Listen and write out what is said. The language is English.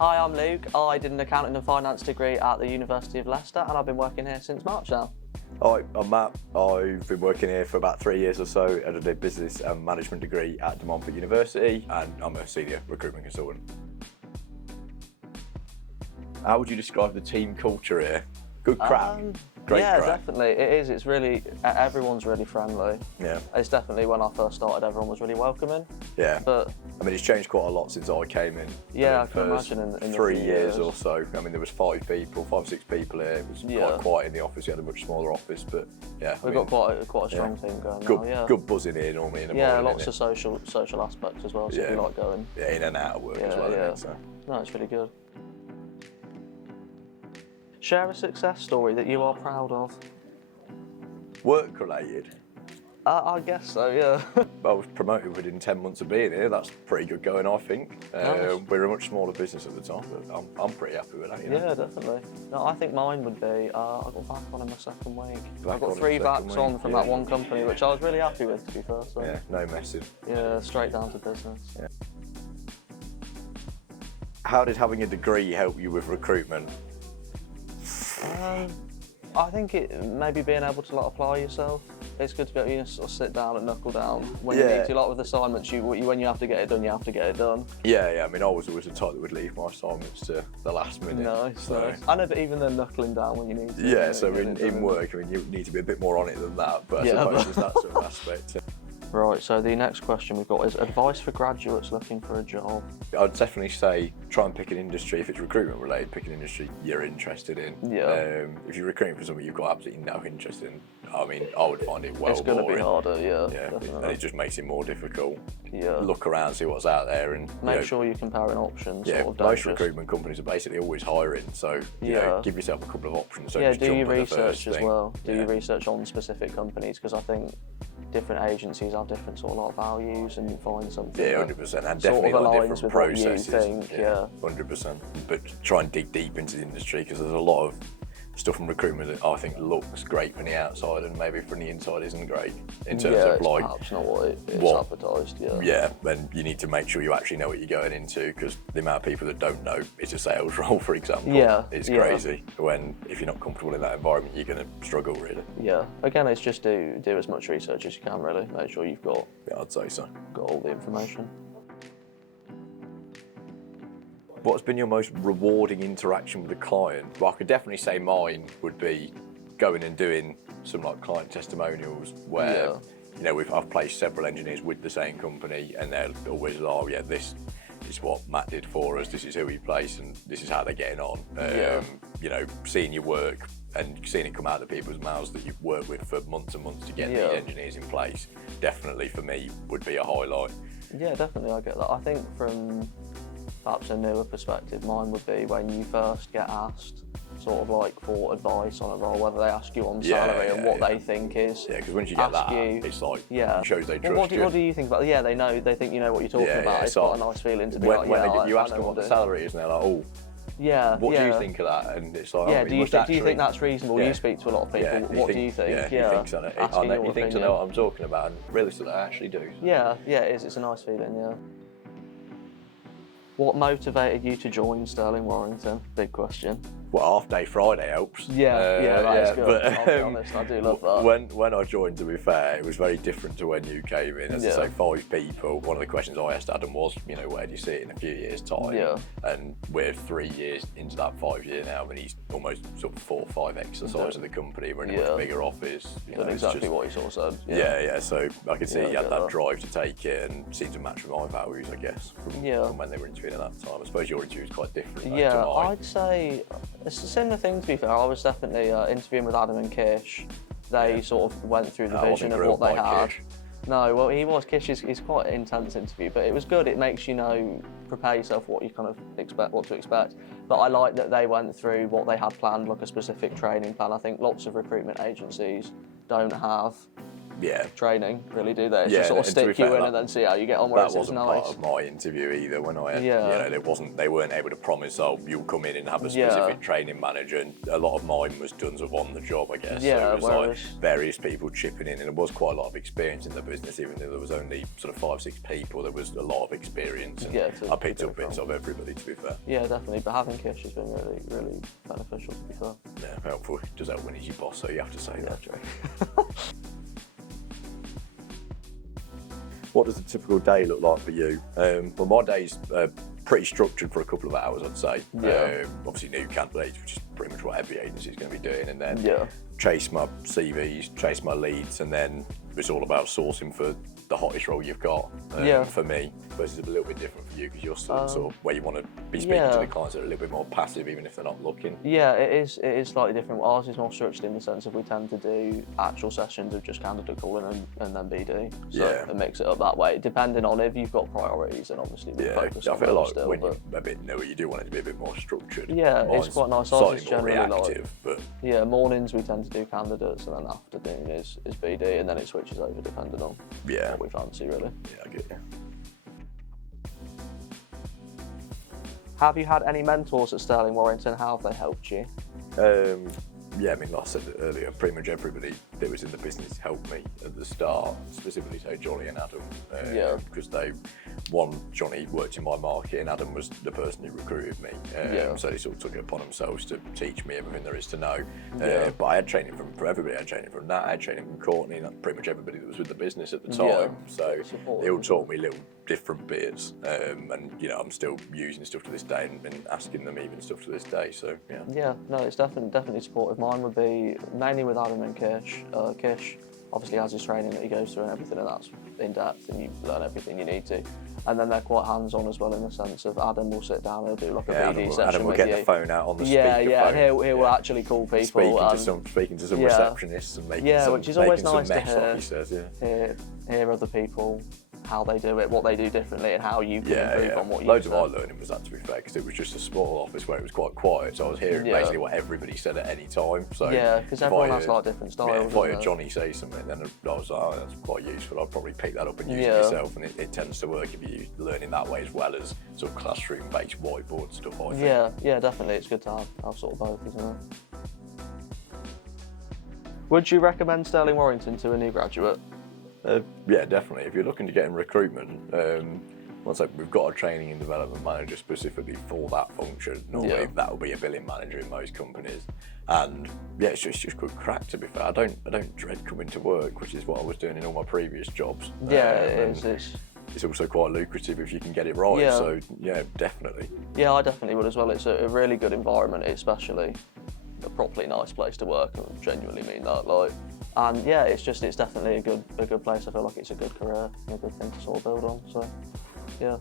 Hi, I'm Luke. I did an accounting and finance degree at the University of Leicester and I've been working here since March now. Hi, I'm Matt. I've been working here for about 3 years or so. I did a business and management degree at De Montfort University and I'm a senior recruitment consultant. How would you describe the team culture here? Good crack? Great yeah, crack? Definitely. It is. It's really, everyone's really friendly. Yeah. It's definitely when I first started, everyone was really welcoming. Yeah. But I mean, it's changed quite a lot since I came in. Yeah, I can imagine in the 3 few years years or so. I mean, there was 5, 6 people here. It was quite quiet in the office. We had a much smaller office, but yeah. We've got quite a strong team going now, yeah. Good buzz in here normally in the Yeah, morning. lots of social aspects as well, so if you like going. Yeah, in and out of work as well. Yeah. So. No, it's really good. Share a success story that you are proud of. Work related? I guess so, yeah. I was promoted within 10 months of being here. That's pretty good going, I think. Nice. We're a much smaller business at the time, but I'm pretty happy with that. You know? Yeah, definitely. No, I think mine would be, I got back on in my second week. I got on 3 the second backs week, on from that one company, which I was really happy with, to be fair. So. Yeah, no messing. Yeah, straight down to business. Yeah. How did having a degree help you with recruitment? I think maybe being able to apply yourself. It's good to be able to sort of sit down and knuckle down when you need to. With assignments, when you have to get it done, you have to get it done. Yeah. I mean, I was always the type that would leave my assignments to the last minute. Nice. I know, but even then, knuckling down when you need to. Yeah. So in work, I mean, you need to be a bit more on it than that. But I suppose there's that sort of aspect. Right, so the next question we've got is advice for graduates looking for a job. I'd definitely say try and pick an industry. If it's recruitment related, pick an industry you're interested in. Yeah. If you're recruiting for something you've got absolutely no interest in, I mean, I would find it well It's going to be boring. harder, yeah. Yeah, and it just makes it more difficult. Yeah. Look around, see what's out there, and make sure you're comparing options. Yeah, most recruitment companies are basically always hiring, so you know, give yourself a couple of options. Don't just do jump your at the research first as thing. well. Do your research on specific companies, because I think different agencies have different sort of values, and you find something. Yeah, 100%, and definitely aligns different with processes. What you think, yeah. 100%. But try and dig deep into the industry, because there's a lot of stuff from recruitment that I think looks great from the outside and maybe from the inside isn't great in terms of perhaps not what it's advertised. Yeah, and you need to make sure you actually know what you're going into, because the amount of people that don't know it's a sales role, for example, is crazy. When if you're not comfortable in that environment, you're going to struggle really. Yeah, again, it's just do as much research as you can really. Make sure you've got. Yeah, I'd say so. Got all the information. What's been your most rewarding interaction with a client? Well, I could definitely say mine would be going and doing some client testimonials where you know I've placed several engineers with the same company, and they're always like, oh yeah, this is what Matt did for us, this is who we placed, and this is how they're getting on. You know, seeing your work and seeing it come out of people's mouths that you've worked with for months and months to get these engineers in place, definitely for me would be a highlight. Yeah, definitely, I get that. I think from perhaps a newer perspective, mine would be when you first get asked sort of for advice on a role, whether they ask you on salary and what they think is. Yeah, because once you get that, it's it shows they trust you. What do you think about it? Yeah, they think you know what you're talking about. It's quite a nice feeling to be when you ask them what the salary is, and they're like, oh, what do you think of that? And it's like, do you think that's reasonable? You speak to a lot of people. What do you think? Yeah, he thinks on it. He thinks I know what I'm talking about, and realistically, I actually do. Yeah, it is. It's a nice feeling. Yeah. What motivated you to join Stirling Warrington? Big question. Well, half day Friday helps. That is good. But, I'll be honest, I do love that. When I joined, to be fair, it was very different to when you came in. As I say, 5 people. One of the questions I asked Adam was, you know, where do you see it in a few years' time? Yeah. And we're 3 years into that 5 year now, and he's almost sort of 4 or 5x the size of the company. We're in a much bigger office. That's exactly what he sort of said. Yeah. So I could see he had that drive to take it, and seemed to match with my values, I guess, from when they were interviewing at that time. I suppose your interview was quite different. I'd say it's a similar thing, to be fair. I was definitely interviewing with Adam and Kish. They sort of went through the vision of what they had. Kish. No, well, he was. Kish is quite an intense interview, but it was good. It makes you prepare yourself what you kind of what to expect. But I like that they went through what they had planned, like a specific training plan. I think lots of recruitment agencies don't have training, really, do they? It's Yeah, just sort of and to be stick you fair, in and then see how you get on. Where That wasn't part of my interview either. When I had, they weren't able to promise, oh, you'll come in and have a specific training manager. And a lot of mine was done sort of on the job, I guess. Yeah, so it was like various people chipping in, and there was quite a lot of experience in the business, even though there was only sort of 5-6 people. There was a lot of experience, and I picked up bits of everybody, to be fair. Yeah, definitely. But having Kish has been really, really beneficial, to be fair. Yeah, helpful. It does help when he's your boss, so you have to say that. True. What does a typical day look like for you? Well, my day's pretty structured for a couple of hours, I'd say. Obviously, new candidates, which is pretty much what every agency is going to be doing, and then chase my CVs, chase my leads, and then it's all about sourcing for the hottest role you've got for me, versus a little bit different for you because you're sort of where you want to be speaking to the clients that are a little bit more passive, even if they're not looking. Yeah, it is slightly different. Ours is more structured in the sense of we tend to do actual sessions of just candidate calling and then BD. So and mix it up that way, depending on if you've got priorities, and obviously we focus on I feel like still, when you're a bit newer, you do want it to be a bit more structured. Yeah, it's quite nice. Ours is generally more reactive, but mornings we tend to do candidates, and then afternoon is BD, and then it switches over depending on what we fancy, really. Yeah, I get you. Have you had any mentors at Stirling Warrington? How have they helped you? Yeah, I mean, like I said earlier, pretty much everybody that was in the business helped me at the start, specifically say Johnny and Adam, because Johnny worked in my market and Adam was the person who recruited me, so they sort of took it upon themselves to teach me everything there is to know. But I had training from everybody. I had training from Nat, I had training from Courtney, and pretty much everybody that was with the business at the time. So they all taught me little different bits, and I'm still using stuff to this day and asking them even stuff to this day. So no, it's definitely supportive. Mine would be mainly with Adam and Kish. Kish obviously has his training that he goes through and everything, and that's in depth, and you learn everything you need to. And then they're quite hands-on as well, in the sense of Adam will sit down and do like a BD session Adam will with get you. the phone out on the speakerphone. And he will actually call people. Speaking to some receptionists and making some, which is always nice mess, to hear. Like he says, hear other people, how they do it, what they do differently, and how you can improve on what you do. Loads of my learning was that, to be fair, because it was just a small office where it was quite quiet, so I was hearing basically what everybody said at any time. So because everyone has like different styles. If I heard Johnny say something, then I was like, oh, that's quite useful. I'll probably pick that up and use it myself, and it tends to work if you learn in that way as well as sort of classroom-based whiteboard stuff, I think. Yeah, definitely. It's good to have sort of both, isn't it? Would you recommend Stirling Warrington to a new graduate? Yeah, definitely. If you're looking to get in recruitment, we've got a training and development manager specifically for that function. Normally that will be a billing manager in most companies. And it's just good crack, to be fair. I don't dread coming to work, which is what I was doing in all my previous jobs. It's also quite lucrative if you can get it right, so definitely. Yeah, I definitely would as well. It's a really good environment, especially a properly nice place to work. I genuinely mean that, and it's definitely a good place. I feel like it's a good career, and a good thing to sort of build on. So, yeah.